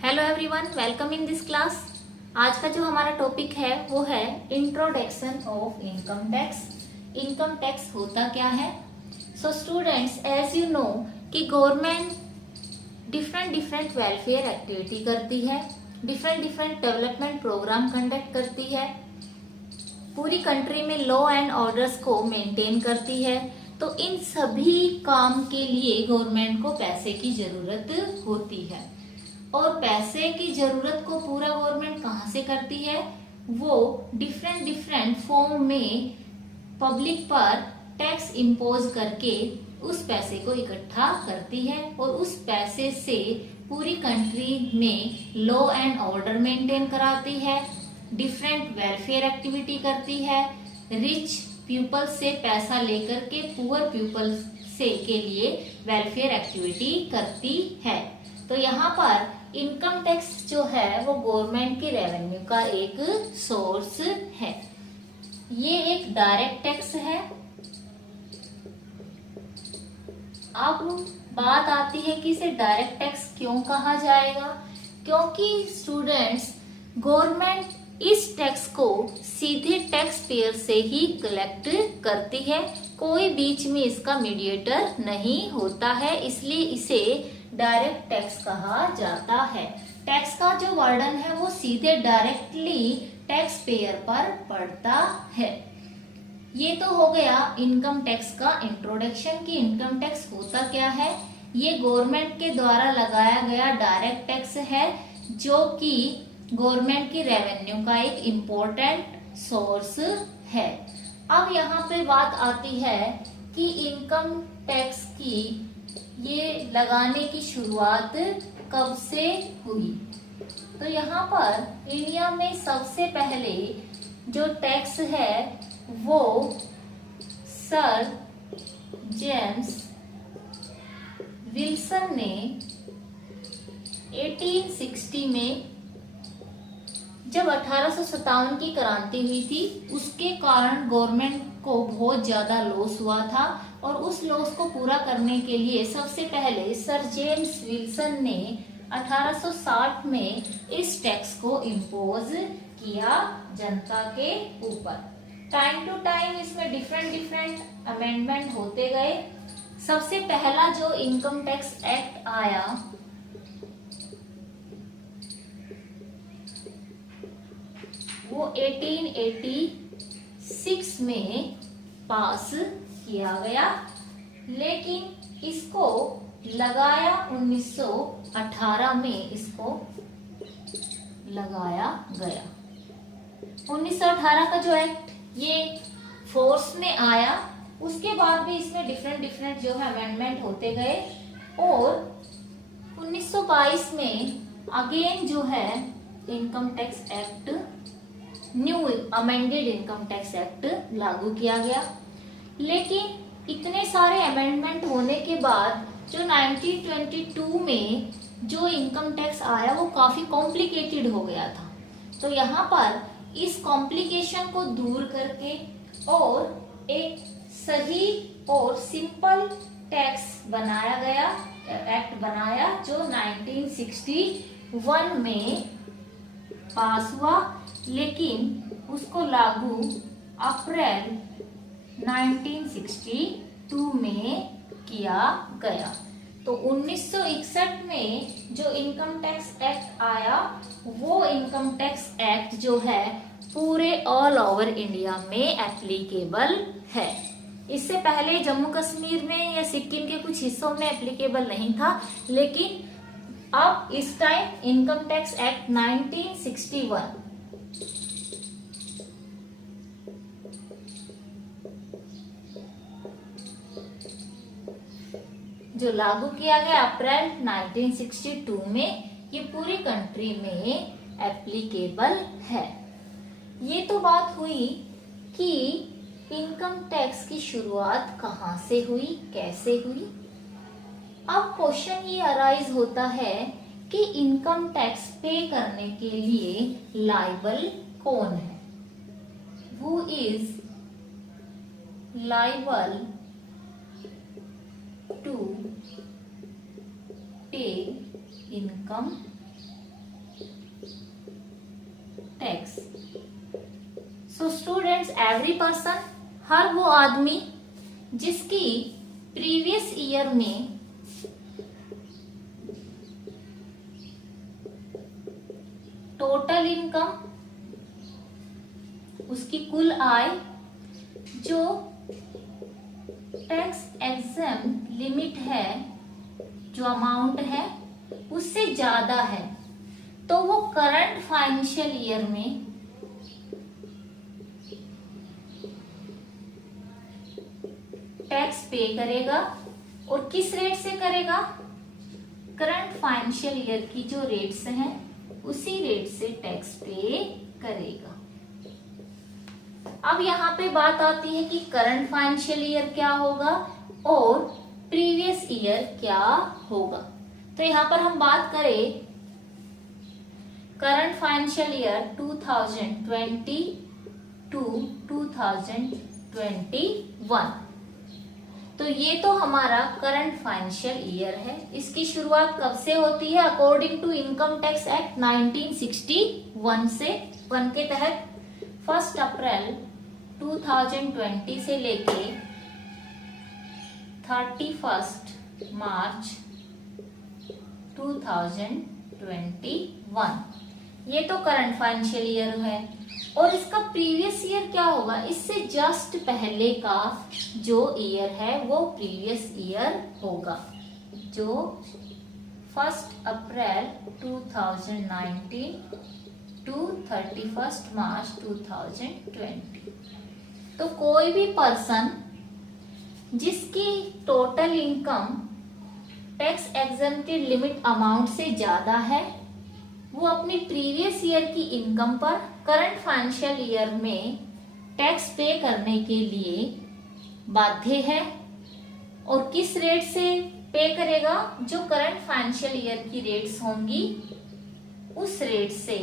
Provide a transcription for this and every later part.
Hello everyone, welcome in this class. आज का जो हमारा टॉपिक है वो है introduction of income tax. Income tax होता क्या है? So students, as you know कि government different different welfare activity करती है, different different development program conduct करती है, पूरी कंट्री में लॉ एंड ऑर्डर्स को मेंटेन करती है। तो इन सभी काम के लिए गवर्नमेंट को पैसे की जरूरत होती है और पैसे की जरूरत को पूरा गवर्नमेंट कहाँ से करती है? वो डिफरेंट डिफरेंट फॉर्म में पब्लिक पर टैक्स इम्पोज करके उस पैसे को इकट्ठा करती है और उस पैसे से पूरी कंट्री में लॉ एंड ऑर्डर मेंटेन कराती है, डिफरेंट वेलफेयर एक्टिविटी करती है, रिच पीपल से पैसा लेकर के पुअर पीपल से के लिए वेलफेयर एक्टिविटी करती है। तो यहाँ पर इनकम टैक्स जो है वो गवर्नमेंट की रेवेन्यू का एक सोर्स है। ये एक डायरेक्ट टैक्स है। अब बात आती है कि इसे डायरेक्ट टैक्स क्यों कहा जाएगा? क्योंकि स्टूडेंट्स, गवर्नमेंट इस टैक्स को सीधे टैक्स पेयर से ही कलेक्ट करती है, कोई बीच में इसका मीडिएटर नहीं होता है, इसलिए इसे डायरेक्ट टैक्स कहा जाता है। टैक्स का जो वर्डन है वो सीधे डायरेक्टली टैक्स पेयर पर पड़ता है। ये तो हो गया इनकम टैक्स का इंट्रोडक्शन कि इनकम टैक्स होता क्या है। ये गवर्नमेंट के द्वारा लगाया गया डायरेक्ट टैक्स है जो कि गवर्नमेंट की रेवेन्यू का एक इम्पोर्टेंट सोर्स है। अब यहाँ पे बात आती है कि इनकम टैक्स की ये लगाने की शुरुआत कब से हुई? तो यहाँ पर इंडिया में सबसे पहले जो टैक्स है वो सर जेम्स विल्सन ने 1860 में, जब 1857 की क्रांति हुई थी, उसके कारण गवर्नमेंट को बहुत ज्यादा लॉस हुआ था और उस लॉस को पूरा करने के लिए सबसे पहले सर जेम्स विल्सन ने 1860 में इस टैक्स को इम्पोज किया जनता के ऊपर। टाइम टू टाइम इसमें डिफरेंट डिफरेंट अमेंडमेंट होते गए। सबसे पहला जो इनकम टैक्स एक्ट आया वो 1886 में पास किया गया, लेकिन इसको लगाया 1918 में इसको लगाया गया। 1918 का जो एक्ट ये फोर्स में आया, उसके बाद भी इसमें डिफरेंट डिफरेंट जो है अमेंडमेंट होते गए और 1922 में अगेन जो है income tax act, new amended income tax act लागू किया गया। लेकिन इतने सारे अमेंडमेंट होने के बाद जो 1922 में जो इनकम टैक्स आया वो काफी कॉम्प्लिकेटेड हो गया था। तो यहाँ पर इस कॉम्प्लिकेशन को दूर करके और एक सही और सिंपल टैक्स बनाया गया, एक्ट बनाया जो 1961 में पास हुआ, लेकिन उसको लागू अप्रैल 1962 में किया गया। तो 1961 में जो इनकम टैक्स एक्ट आया वो इनकम टैक्स एक्ट जो है पूरे ऑल ओवर इंडिया में एप्लीकेबल है। इससे पहले जम्मू कश्मीर में या सिक्किम के कुछ हिस्सों में एप्लीकेबल नहीं था, लेकिन अब इस टाइम इनकम टैक्स एक्ट 1961 जो लागू किया गया अप्रैल 1962 में, ये पूरी कंट्री में एप्लीकेबल है। ये तो बात हुई कि इनकम टैक्स की शुरुआत कहाँ से हुई, कैसे हुई। अब क्वेश्चन ये अराइज होता है कि इनकम टैक्स पे करने के लिए लायबल कौन है? Who is liable to pay income tax. So students, every person, हर वो आदमी जिसकी प्रीवियस ईयर में टोटल इनकम, उसकी कुल आय जो टैक्स एग्जेम्प्ट लिमिट है, जो अमाउंट है उससे ज्यादा है, तो वो करंट फाइनेंशियल ईयर में टैक्स पे करेगा। और किस रेट से करेगा? करंट फाइनेंशियल ईयर की जो रेट्स हैं उसी रेट से टैक्स पे करेगा। अब यहाँ पे बात आती है कि करंट फाइनेंशियल ईयर क्या होगा और प्रीवियस ईयर क्या होगा। तो यहाँ पर हम बात करें करंट फाइनेंशियल ईयर 2020 टू 2021, तो ये तो हमारा करंट फाइनेंशियल ईयर है। इसकी शुरुआत कब से होती है? According to income tax act 1961 से 1 के तहत 1 अप्रैल 2020 से लेके 31 मार्च 2021, ये तो करंट फाइनेंशियल ईयर है। और इसका प्रीवियस ईयर क्या होगा? इससे जस्ट पहले का जो ईयर है वो प्रीवियस ईयर होगा, जो 1 अप्रैल 2019 टू 31 मार्च 2020। तो कोई भी पर्सन जिसकी total income tax exempted limit amount से ज्यादा है, वो अपनी प्रीवियस ईयर की इनकम पर करंट फाइनेंशियल ईयर में टैक्स पे करने के लिए बाध्य है। और किस रेट से पे करेगा? जो करंट फाइनेंशियल ईयर की रेट्स होंगी उस रेट से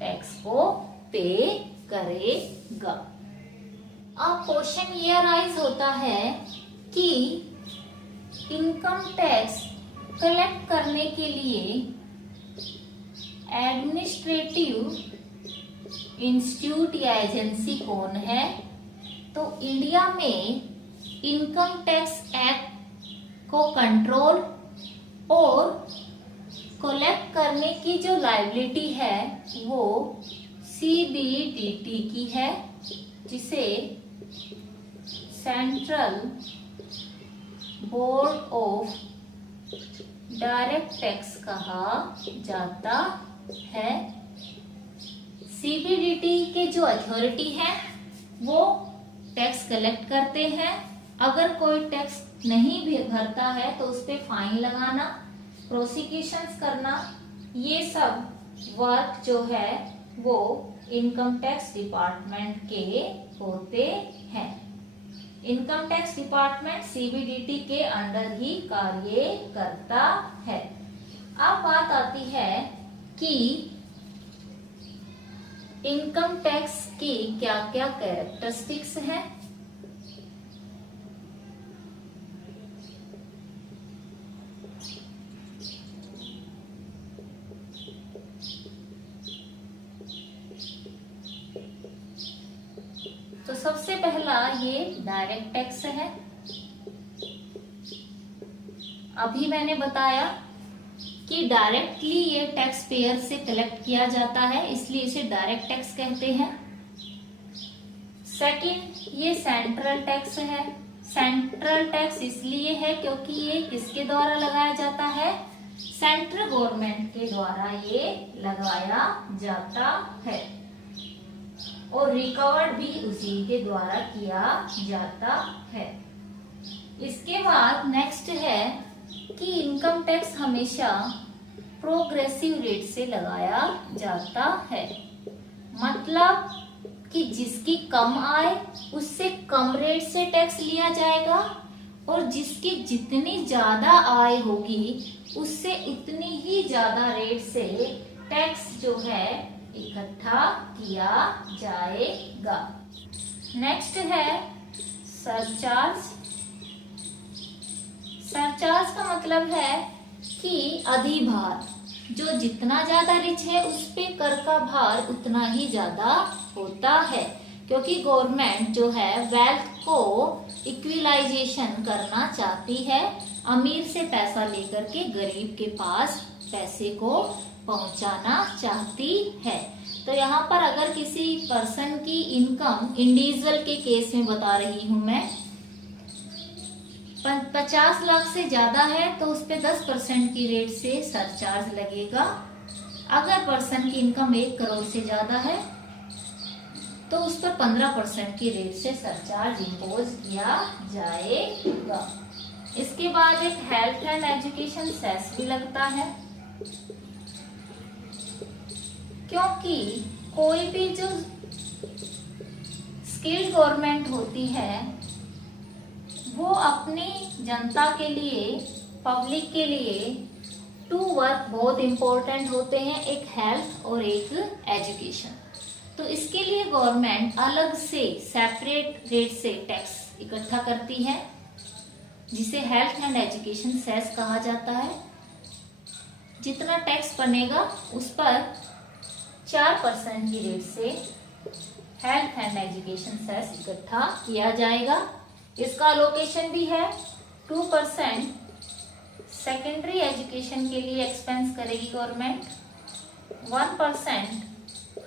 टैक्स को पे करेगा। अब क्वेश्चन ये अराइज होता है कि इनकम टैक्स कलेक्ट करने के लिए एडमिनिस्ट्रेटिव इंस्टीट्यूट या एजेंसी कौन है? तो इंडिया में इनकम टैक्स एक्ट को कंट्रोल और कलेक्ट करने की जो लायबिलिटी है वो सीबीडीटी की है, जिसे central board of direct tax कहा जाता है। सीबीडीटी के जो अथॉरिटी है वो टैक्स कलेक्ट करते हैं। अगर कोई टैक्स नहीं भी भरता है तो उस पे फाइन लगाना, प्रोसिक्यूशंस करना, ये सब वर्क जो है वो इनकम टैक्स डिपार्टमेंट के होते हैं। इनकम टैक्स डिपार्टमेंट सीबीडीटी के अंडर ही कार्य करता है। अब बात आती है कि इनकम टैक्स की क्या क्या कैरेक्टरिस्टिक्स हैं। तो सबसे पहला ये डायरेक्ट टैक्स है। अभी मैंने बताया कि डायरेक्टली ये टैक्स पेयर से कलेक्ट किया जाता है, इसलिए इसे डायरेक्ट टैक्स कहते हैं। सेकंड, ये सेंट्रल टैक्स है। सेंट्रल टैक्स इसलिए है क्योंकि ये किसके द्वारा लगाया जाता है? सेंट्रल गवर्नमेंट के द्वारा ये लगाया जाता है और रिकवर्ड भी उसी के द्वारा किया जाता है। इसके बाद नेक्स्ट है कि इनकम टैक्स हमेशा प्रोग्रेसिव रेट से लगाया जाता है, मतलब कि जिसकी कम आय उससे कम रेट से टैक्स लिया जाएगा और जिसकी जितनी ज्यादा आय होगी उससे उतनी ही ज्यादा रेट से टैक्स जो है इकट्ठा किया जाएगा। नेक्स्ट है सरचार्ज। सरचार्ज का मतलब है कि अधिभार। जो जितना ज्यादा रिच है उस पे कर का भार उतना ही ज्यादा होता है, क्योंकि गवर्नमेंट जो है वेल्थ को इक्विलाइजेशन करना चाहती है, अमीर से पैसा लेकर के गरीब के पास पैसे को पहुंचाना चाहती है। तो यहाँ पर अगर किसी पर्सन की इनकम, इंडिविजुअल के केस में बता रही हूं मैं, 50 लाख से ज्यादा है तो उस पे 10% की रेट से सरचार्ज लगेगा। अगर पर्सन की इनकम 1 करोड़ से ज्यादा है तो उस पर 15% की रेट से सरचार्ज इम्पोज किया जाएगा। इसके बाद एक हेल्थ एंड एजुकेशन सेस भी लगता है, क्योंकि कोई भी जो स्किल्ड गवर्नमेंट होती है वो अपनी जनता के लिए, पब्लिक के लिए 2 वर्क बहुत इंपॉर्टेंट होते हैं, एक हेल्थ और एक एजुकेशन। तो इसके लिए गवर्नमेंट अलग से सेपरेट रेट से टैक्स इकट्ठा करती है, जिसे हेल्थ एंड एजुकेशन सेस कहा जाता है। जितना टैक्स बनेगा उस पर 4% की रेट से हेल्थ एंड एजुकेशन सेस इकट्ठा किया जाएगा। इसका अलोकेशन भी है 2% सेकेंडरी एजुकेशन के लिए एक्सपेंस करेगी गवर्नमेंट, 1%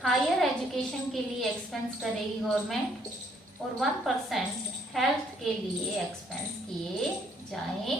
हायर एजुकेशन के लिए एक्सपेंस करेगी गवर्नमेंट और 1% हेल्थ के लिए एक्सपेंस किए जाएंगे।